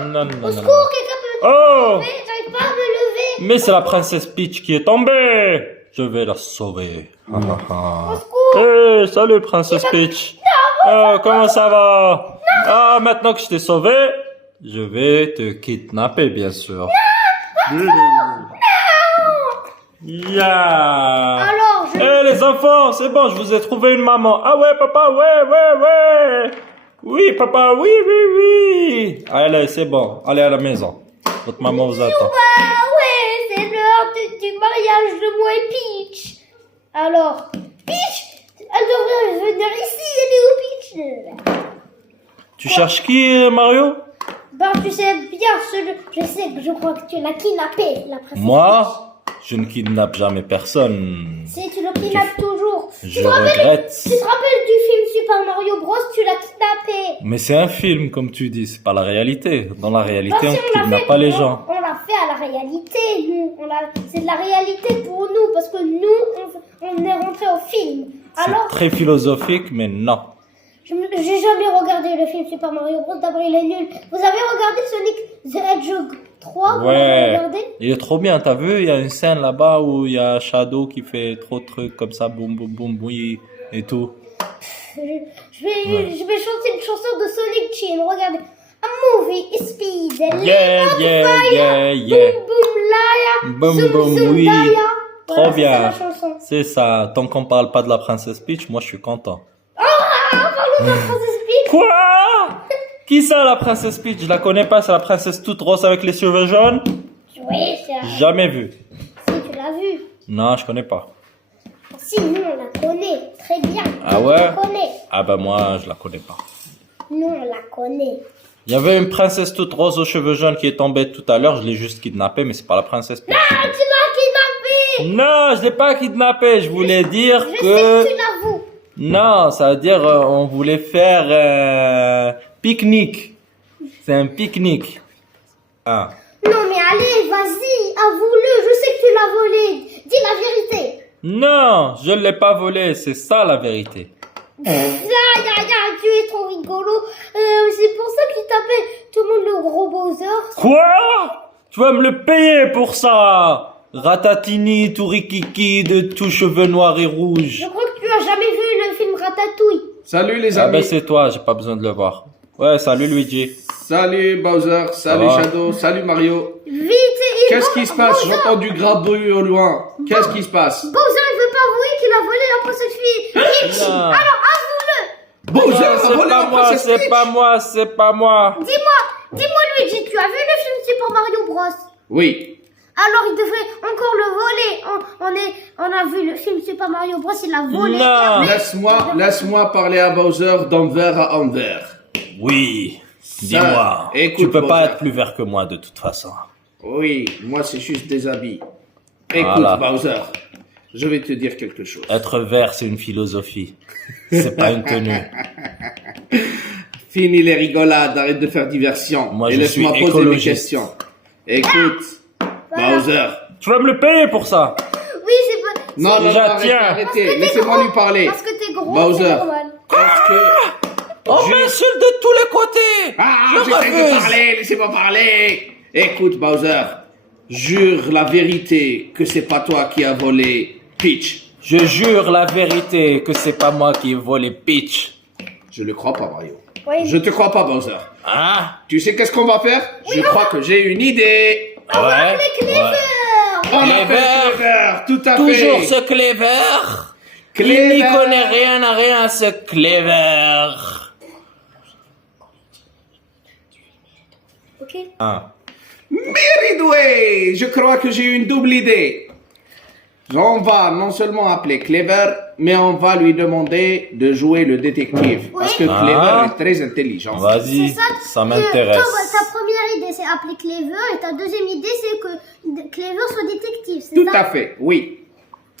Non, non, Au non, non. secours, quelqu'un peut me Oh! lever? J'arrive pas à me lever. Mais c'est la princesse Peach qui est tombée. Je vais la sauver. Au secours. Hey, salut princesse Peach. Oh, comment ça va? Ah, maintenant que je t'ai sauvé, je vais te kidnapper, bien sûr. Yeah. Alors, Eh les enfants, c'est bon, je vous ai trouvé une maman. Ah ouais, papa, ouais. Oui, papa, oui. Allez, c'est bon, allez à la maison. Votre maman vous attend. ouais, c'est l'heure du mariage de moi et Peach. Alors, Peach, elle devrait venir ici. Elle est où, Peach? Tu cherches qui, Mario? Ben, tu sais bien, je crois que tu l'as kidnappé, la princesse. Moi, je ne kidnappe jamais personne. Si tu le kidnappes toujours. Je regrette. Tu te rappelles du film Super Mario Bros, tu l'as kidnappé. Mais c'est un film, comme tu dis, c'est pas la réalité. Dans la réalité, Ben, on si ne l'a kidnappe fait, pas les gens. On l'a fait à la réalité, nous. C'est de la réalité pour nous, parce que nous, on est rentré au film. C'est Alors, très philosophique, mais non. j'ai jamais regardé le film Super Mario Bros, d'abord il est nul. Vous avez regardé Sonic the Hedgehog 3, vous l'avez Ouais, regardé? il est trop bien, t'as vu, il y a une scène là-bas où il y a Shadow qui fait trop de trucs comme ça, boum, oui, et tout. Je vais chanter une chanson de Sonic Chin, regardez. A movie is speed and Yeah. boom boom laya, Boum, zoom boum, zoom oui. daya. Trop Voilà, bien. c'est ça la chanson. C'est ça, tant qu'on parle pas de la princesse Peach, moi je suis content. Parlons de la princesse Peach. Quoi? Qui ça la princesse Peach? Je la connais pas, c'est la princesse toute rose avec les cheveux jaunes? Oui, Jamais vu. si tu l'as vu. Non, je connais pas. Si, nous on la connaît très bien. Ah On ouais? la connaît. Ah bah moi, je la connais pas. Nous on la connaît. Il y avait une princesse toute rose aux cheveux jaunes qui est tombée tout à l'heure, je l'ai juste kidnappée, mais c'est pas la princesse Peach. Ah, tu l'as kidnappé. Non, je l'ai pas kidnappée, je voulais dire Je sais que... que tu l'avoues. Non, ça veut dire on voulait faire pique-nique. C'est un pique-nique. Ah. Non mais allez, vas-y, avoue-le. Je sais que tu l'as volé. Dis la vérité. Non, je ne l'ai pas volé, c'est ça la vérité. Tu es trop rigolo. C'est pour ça qu'il t'appelle tout le monde le gros Bowser. Quoi? Tu vas me le payer pour ça? Ratatini, tout rikiki, de tout cheveux noirs et rouges. Je crois que tu as jamais vu le film Ratatouille. Salut les Ah amis. ben c'est toi, j'ai pas besoin de le voir. Ouais, salut Luigi. Salut Bowser. Salut va? Shadow. Salut Mario. Vite, Qu'est-ce qui se passe? J'entends du grabuge au loin. Qu'est-ce qui se passe? Bowser, il veut pas avouer qu'il a volé la princesse fille. Peach, Non. alors avoue-le. Bowser Non, a c'est volé pas la moi, princesse c'est Peach. pas moi. Dis-moi Luigi, tu as vu le film Super Mario Bros? Oui. Alors il devrait encore le voler. On a vu le film Super Mario Bros, il a volé. Non. Laisse-moi parler à Bowser d'envers à envers. Oui, dis-moi. écoute, Tu peux pas Bowser. être plus vert que moi de toute façon. Oui, moi c'est juste des habits. Écoute Voilà. Bowser, je vais te dire quelque chose. Être vert, c'est une philosophie. C'est pas une tenue. Fini les rigolades, arrête de faire diversion. Moi, et je laisse-moi suis poser mes écologiste. questions. Écoute, Bowser. Tu vas me le payer pour ça. Oui, c'est pas... Non, Déjà, arrêtez, tiens. arrêtez. Laissez-moi lui parler. Parce que t'es gros, Bowser. c'est normal. Est-ce que... On m'insulte de tous les côtés. Ah, Je j'essaie de refuse. parler, laissez-moi parler. Écoute, Bowser, jure la vérité que c'est pas toi qui as volé Peach. Je jure la vérité que c'est pas moi qui ai volé Peach. Je le crois pas, Mario. Oui. Je te crois pas, Bowser. Hein? Tu sais qu'est-ce qu'on va faire? Je crois que j'ai une idée. Ouais. Clever. On appelle Clever. Clever, tout à Toujours fait. ce Clever. Clever. Il n'y connaît rien à rien, ce Clever. Ok. Ah. Meridway, je crois que j'ai une double idée. On va non seulement appeler Clever, mais on va lui demander de jouer le détective. Parce que Ah. Clever est très intelligent. Vas-y, C'est ça m'intéresse. Ta première idée, c'est appeler Clever. Et ta deuxième idée, c'est que Clever soit détective. C'est Tout ça? à fait, oui.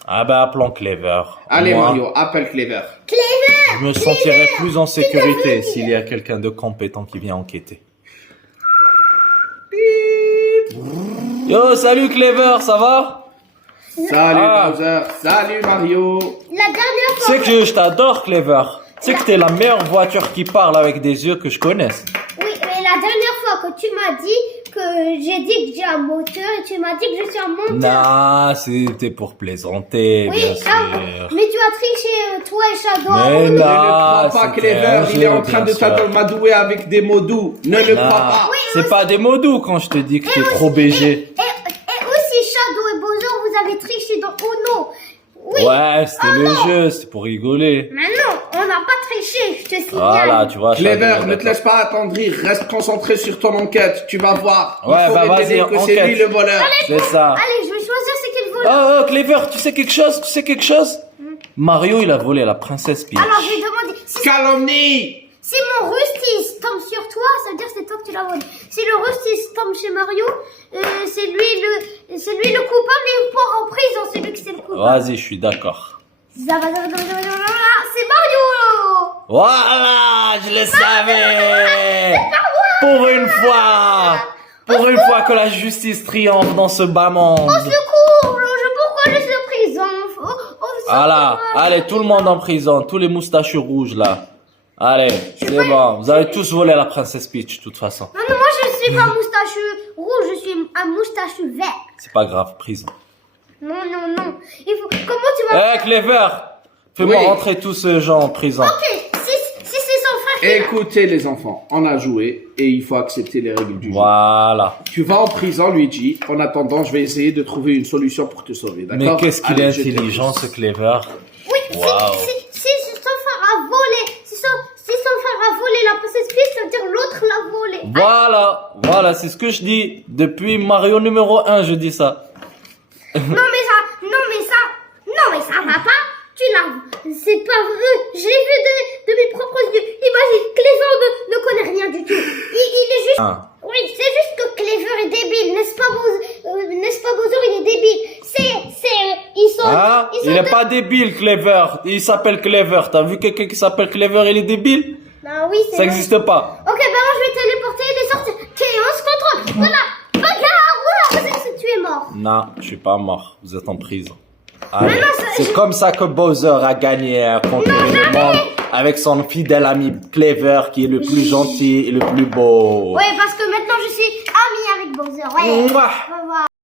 Ah ben appelons Clever. Allez Moi, Mario, appelle Clever. Clever. je me sentirais plus en sécurité s'il y a quelqu'un de compétent qui vient enquêter. Yo, salut Clever, ça va? Salut Ah. Bowser, salut Mario. La dernière Tu fois. sais que je t'adore Clever. Tu sais que t'es la meilleure voiture qui parle avec des yeux que je connaisse. Oui, mais la dernière fois que tu m'as dit que j'ai dit que j'ai un moteur et tu m'as dit que je suis un monteur. Non, c'était pour plaisanter, Oui, bien ah, sûr. mais tu as triché, toi et Shadow. Mais Ne non, le crois pas, c'était Clever. un Il est jeu, en train de bien sûr. t'amadouer avec des mots doux. Ne le Non, crois pas. c'est pas des mots doux quand je te dis que t'es trop BG. Et aussi Shadow et Bowser, vous avez triché dans Uno. Oui. Ouais, c'était le jeu, c'est pour rigoler. Mais non, on n'a pas triché, je te signale. Voilà, tu vois. Clever, Shadow, ne te laisse pas attendrir. Reste concentré sur ton enquête. Tu vas voir. Ouais, Il faut bah, révéler vas-y, que c'est enquête. lui le voleur. C'est ça. Allez, je vais choisir c'est qui le vole. Oh, Clever, tu sais quelque chose? Tu sais quelque chose? Mario, il a volé la princesse Peach. Alors, je vais demander, Calomnie. si mon Rusty tombe sur toi, ça veut dire que c'est toi que tu l'as volé. Si le Rusty tombe chez Mario, c'est lui le coupable et il part en prison, c'est lui qui c'est le coupable. Vas-y, je suis d'accord. C'est Mario. Voilà, je le savais. Pour une fois que la justice triomphe dans ce bas monde. Au secours, pourquoi je suis en prison? Voilà, allez, tout le monde en prison, tous les moustachus rouges là. Allez, c'est bon, vous avez tous volé la princesse Peach, de toute façon. Non, mais moi je suis pas un moustachu rouge, je suis un moustachu vert. C'est pas grave, prison. Non. Comment tu vas... Eh, Clever, fais-moi Oui. rentrer tous ces gens en prison. Ok, si c'est son frère qui... Écoutez les enfants, on a joué et il faut accepter les règles du jeu. Voilà. Tu vas en prison, Luigi. En attendant, je vais essayer de trouver une solution pour te sauver, Mais d'accord? qu'est-ce qu'il est Allez, je intelligent, t'écoute. ce Clever. Oui, Waouh. si son frère a volé, si son frère a volé la princesse Peach, ça veut dire l'autre l'a volé. Voilà, c'est ce que je dis. Depuis Mario numéro 1, je dis ça. Non mais ça va pas. Tu l'as... C'est pas vrai. J'ai vu de mes propres yeux. Imagine, Clever ne connaît rien du tout. Il est juste... Ah. Oui, c'est juste que Clever est débile, n'est-ce pas, Bowser, il est débile. Ils sont... Ah, il est pas débile, Clever. Il s'appelle Clever. T'as vu quelqu'un qui s'appelle Clever, il est débile? Ah oui, c'est Ça vrai. existe pas. Ok, ben moi je vais téléporter et les sortir. Chaos contrôle. Voilà. Bagarre. Voilà, tu es mort. Non, je suis pas mort. Vous êtes en prison. Allez, non, ça- c'est comme ça que Bowser a gagné à conquérir le monde avec son fidèle ami Clever qui est le plus gentil et le plus beau. Ouais, parce que maintenant je suis ami avec Bowser. Ouais. Mouah. On va voir.